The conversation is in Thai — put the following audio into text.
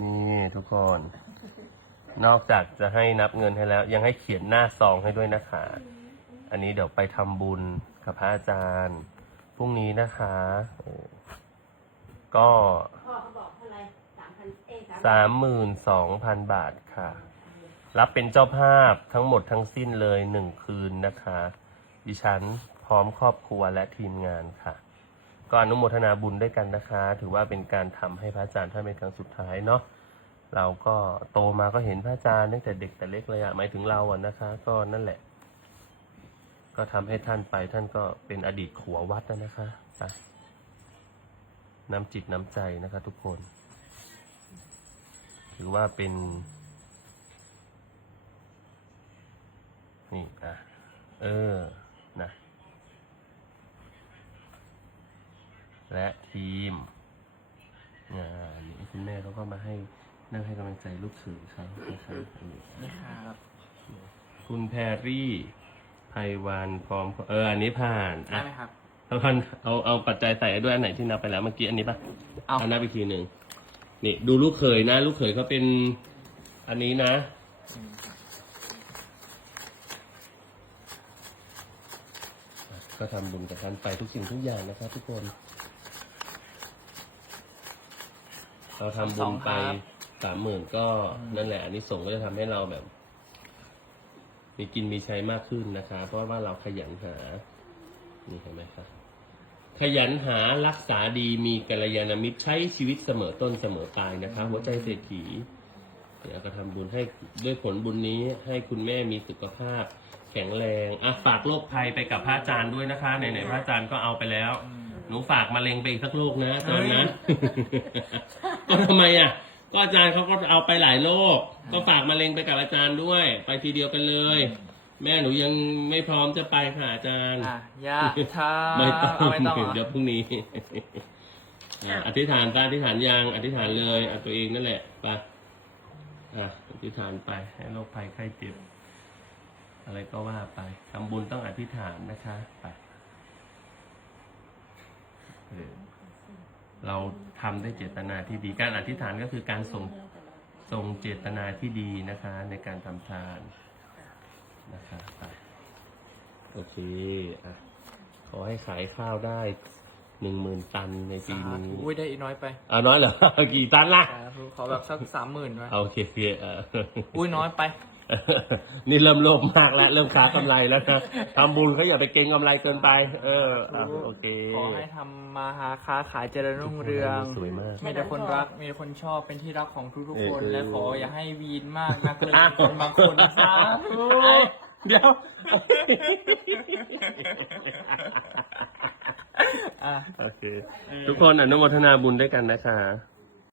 นี่ทุกคน นอกจากจะให้นับเงินให้แล้ว ยังให้เขียนหน้าซองให้ด้วยนะคะ อันนี้เดี๋ยวไปทำบุญกับพระอาจารย์พรุ่งนี้นะคะโอ้ก็พ่อเขาบอกเท่าไหร่สามพันเอ้ยสามหมื่นสองพันบาทค่ะ รับเป็นเจ้าภาพทั้งหมดทั้งสิ้นเลยหนึ่งคืนนะคะ ดิฉันพร้อมครอบครัวและทีมงานค่ะ ก็อนุโมทนาบุญด้วยกันนะคะ ถือว่าเป็นการทำให้พระอาจารย์ท่านเป็นครั้งสุดท้ายเนาะเราก็โตมาก็เห็นพระอาจารย์ตั้งแต่เด็กแต่เล็กเลยอะหมายถึงเราอะนะคะ ก็นั่นแหละ ก็ทำให้ท่านไปท่านก็เป็นอดีตขัววัดนะนะคะไปน้ำจิตน้ำใจนะคะ ทุกคน ถือว่าเป็นนี่นะเออนะ และทีมงานนี่คุณแม่เขาก็มาให้นั่งให้กำลังใจลูกเขยเขานะครับนี่นี่ครับคุณแพรรี่ไพวันพร้อมเอออันนี้ผ่านได้อะไหมครับ เอาพันเอาเอาปัจจัยใส่ด้วยอันไหนที่นับไปแล้วเมื่อกี้อันนี้ปะเอาเอานับอีกทีหนึ่งนี่ดูลูกเขยนะ ลูกเขยเขาเป็นอันนี้นะ ก็ทำบุญกับท่านไปทุกสิ่งทุกอย่างนะครับทุกคน เราทำบุญไปสามหมื่นก็นั่นแหละอันนี้ส่งส์ก็จะทำให้เราแบบ มีกินมีใช้มากขึ้นนะคะ เพราะว่าเราขยันหา นี่เห็นไหมครับ ขยันหารักษาดีมีกัลยาณมิตรใช้ชีวิตเสมอต้นเสมอปลายนะคะ หัวใจเศรษฐีเดี๋ยวก็ทำบุญให้ด้วยผลบุญนี้ให้คุณแม่มีสุขภาพ แข็งแรงอะฝากโรคภัยไปกับพระอาจารย์ด้วยนะคะไหนๆพระอาจารย์ก็เอาไปแล้ว หนูฝากมะเร็งไปอีกสักโรคนะอาจารย์นะก็ทำไมอะ ก็อาจารย์เขาก็เอาไปหลายโรคก็ฝากมะเร็งไปกับอาจารย์ด้วย ไปทีเดียวกันเลย แม่หนูยังไม่พร้อมจะไปค่ะอาจารย์อะยาถ้าไม่ต้องเอาไม่ต้องเหรอเดี๋ยวพรุ่งนี้อะอธิษฐานไปอธิษฐานยังอธิษฐานเลยเอาตัวเองนั่นแหละไปอะอธิษฐานไปให้โรคภัยไข้เจ็บอะไรก็ว่าไปทำบุญต้องอธิษฐานนะคะไป เออเราทำด้วยเจตนาที่ดี การอธิษฐานก็คือการส่งส่งเจตนาที่ดีนะคะ ในการทำทานนะคะไปโอเคอะขอให้ขายข้าวได้หนึ่งหมื่นตันในปีสานี้ธุอุ้ยได้อีกน้อยไปอ่าน้อยเหรอ กี่ตันล่ะสาธุขอแบบสักสามหมื่นไว้เอาโอเคโอเคเอออุ้ยน้อยไป นี่เริ่มโลภมากแล้ว เริ่มค้ากำไรแล้วนะทำบุญเขาอย่าไปเก็งกำไรเกินไป เอออะโอเค ขอให้ทำมาหาค้าขายเจริญรุ่งเรืองสวยมาก มีแต่คนรัก มีแต่คนชอบเป็นที่รักของทุกๆคน เออ และขออย่าให้วีนมากนะเกินอ้าวคนบางคนนะครับเดี๋ยว อะ โอเค ทุกคนอนุโมทนาบุญด้วยกันนะคะ